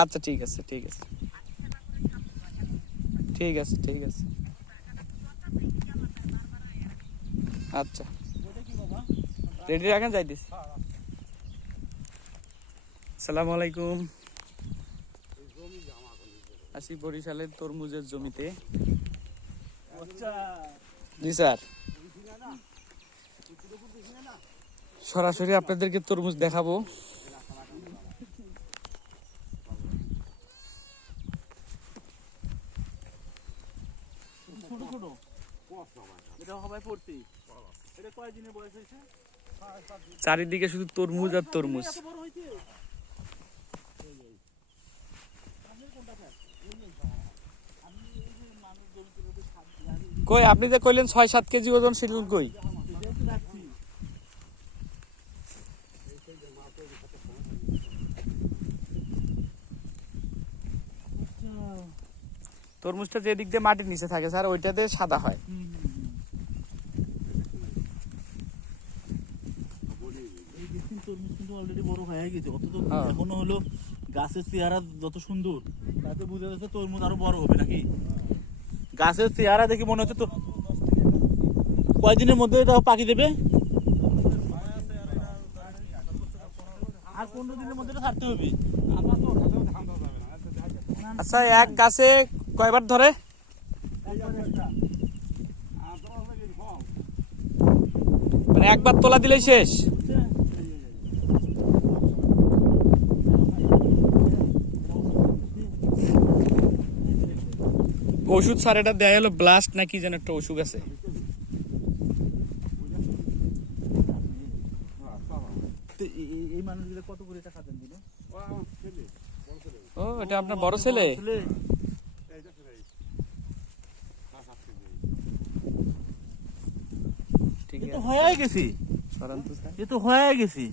আচ্ছা ঠিক আছে ঠিক আছে। ঠিক আছে ঠিক আছে। আচ্ছা। রেডি রাখেন যাইতেছি সালাম আলাইকুম। আসি বরিশালের তরমুজের জমিতে। জি স্যার। সরাসরি আপনাদেরকে তরমুজ দেখাবো। ছোট ছোট। এটা সবাই পড়তে। এটা কয় দিনের বয়স হয়েছে? চারিদিকে শুধু তরমুজ আর তরমুজ। কই আপনি যে কইলেন ছয় সাত কেজি ওজন সেটা কই? তরমুজটা যে দিক দিয়ে মাটির নিচে থাকে স্যার ওইটাতে সাদা হয়। তরমুজ কিন্তু অলরেডি বড় হয়ে গেছে। অত তো হ্যাঁ। এখনও হলো গাছের চেহারা যত সুন্দর তাতে বোঝা যাচ্ছে তরমুজ আরও বড় হবে নাকি? গাছের চেহারা দেখে মনে হচ্ছে তো কয়দিনের মধ্যে এটা পাকি দেবে? আর পনেরো দিনের মধ্যে ছাড়তে হবে। আচ্ছা এক গাছে কয়বার ধরে? মানে একবার তোলা দিলেই শেষ। ওষুধ স্যার এটা দেয়া হলো ব্লাস্ট নাকি যেন একটা ওষুধ আছে। এই মানুষগুলো কত করে টাকা দেন দিল? ও এটা আপনার বড় ছেলে ছেলে ঠিক এ আছে হয়ে গেছি। তো হয়ে গেছি।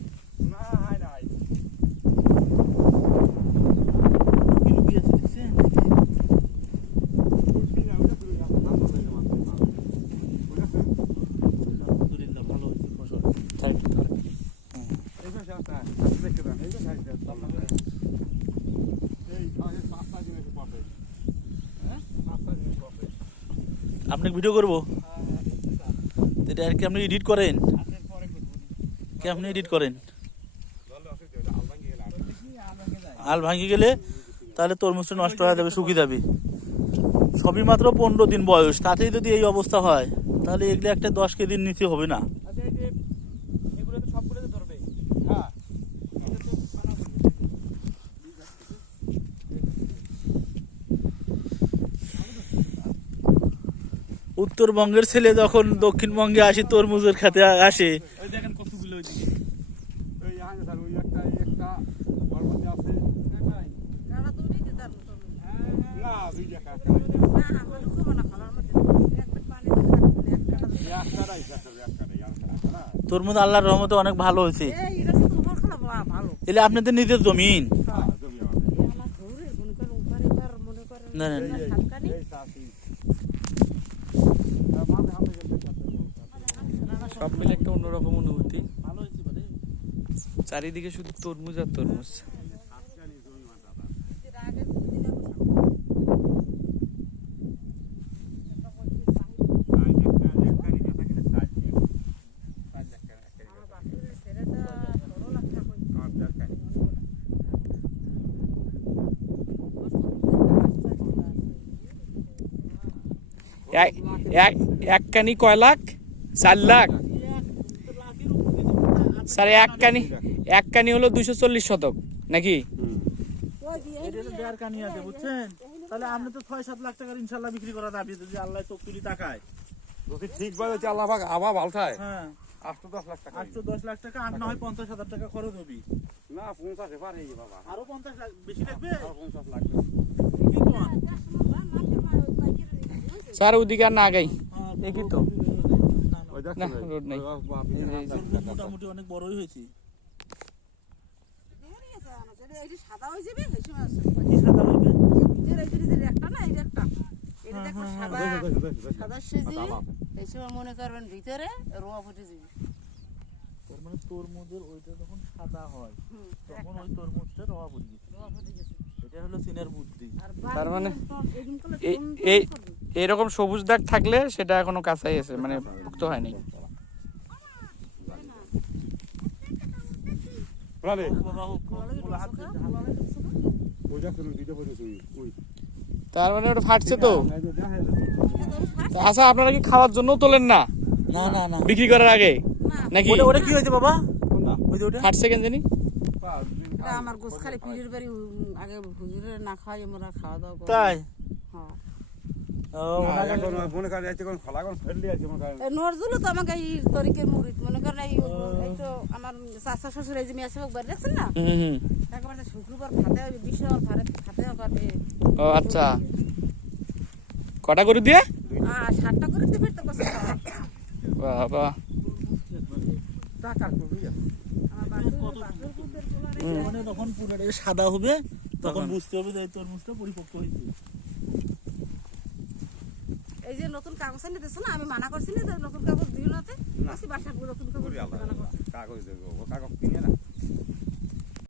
কি লুকিয়ে আছে এটা আর কি আপনি এডিট করেন? কি আপনি এডিট করেন? আল ভাঙি গেলে তাহলে তরমুজটা নষ্ট হয়ে যাবে, শুকিয়ে যাবে। সবই মাত্র পনেরো দিন বয়স, তাতেই যদি এই অবস্থা হয়, তাহলে এগুলো একটা দশ কেজির নিচে হবে না। উত্তরবঙ্গের ছেলে যখন দক্ষিণবঙ্গে আসে তরমুজের খেতে আসে। তরমুজ আল্লাহর রহমতে অনেক ভালো হয়েছে। এলে আপনাদের নিজের জমিন মনে মনে না, না। সব মিলে একটা অন্যরকম অনুভূতি। চারিদিকে শুধু তরমুজ আর তরমুজ এর আগে দুদিন আগে আমার বাসুরের ছেলেটা ষোলো লাখ টাকা কই। এক- এক- এক কানি কয় লাখ? চার লাখ। স্যার এক কানি এক কানি হলো দুশো চল্লিশ শতক নাকি? কানি আছে বুঝছেন তাহলে আপনি তো ছয় সাত লাখ টাকার ইনশাল্লাহ বিক্রি করা যাবে যদি আল্লাহ চোখ তুলি তাকায়। যদি ঠিকভাবে হচ্ছে আল্লাহ আবার ভালো থাকে হ্যাঁ। আটশো দশ লাখ টাকা। আটশো দশ লাখ টাকা আর না হয় পঞ্চাশ হাজার টাকা খরচ হবে। না পঞ্চাশে এই বাবা। আরও পঞ্চাশ লাখ বেশি লাগবে? আর পঞ্চাশ লাগবে। কি কোন? স্যার ওদিকে আর না আগাই। দেখি তো। না, রোড নাই। মোটামুটি অনেক বড়ই হয়েছে। সাদা হয়ে যাবে সাদা একটা না এই একটা দেখো সময় মনে করবেন ভিতরে রোয়া ফুটে যাবে। তার মানে তরমুজের ওইটা যখন সাদা হয় তখন ওই তরমুজটা রোয়া ফুটে গেছে এটা হাসিনার বুদ্ধি। আর তার মানে এই এরকম সবুজ দাগ থাকলে সেটা এখনও কাঁচাই আছে মানে মুক্ত হয়নি। তার মানে ওটা ফাটছে তো? আচ্ছা আপনারা কি খাওয়ার জন্য তোলেন না? না না না। বিক্রি করার আগে? নাকি? ওটা ওটা কি হয়েছে বাবা? ওই যে ওটা? ফাটছে কেন জানি? আমার গোস খালি পিড়ির বাড়ি আগে হুজুরে না খাই আমরা খাওয়া দাওয়া তাই? নজরুলও তো আমাকে এই তরিকের মুরিদ মনে করেন এই তো আমার চাচা শ্বশুর এই যে মেয়ে আসবে বাড়ি দেখছেন না? হুম শুক্রবার খাতে বিশাল ভারে খাতে ও আচ্ছা। কটা করে দিয়ে? আর সাতটা করে দিবে তো বসে বাবা। টাকার মানে পুরোটা সাদা হবে তখন বুঝতে হবে যে এই তরমুজটা পরিপক্ক হয়েছে। এই যে নতুন কাগজ এনে দিছো না আমি মানা করছি না নতুন কাগজ দিও না বাসার নতুন কাগজ মানা করছি। কাগজ দেবো কাগজ কিনে না।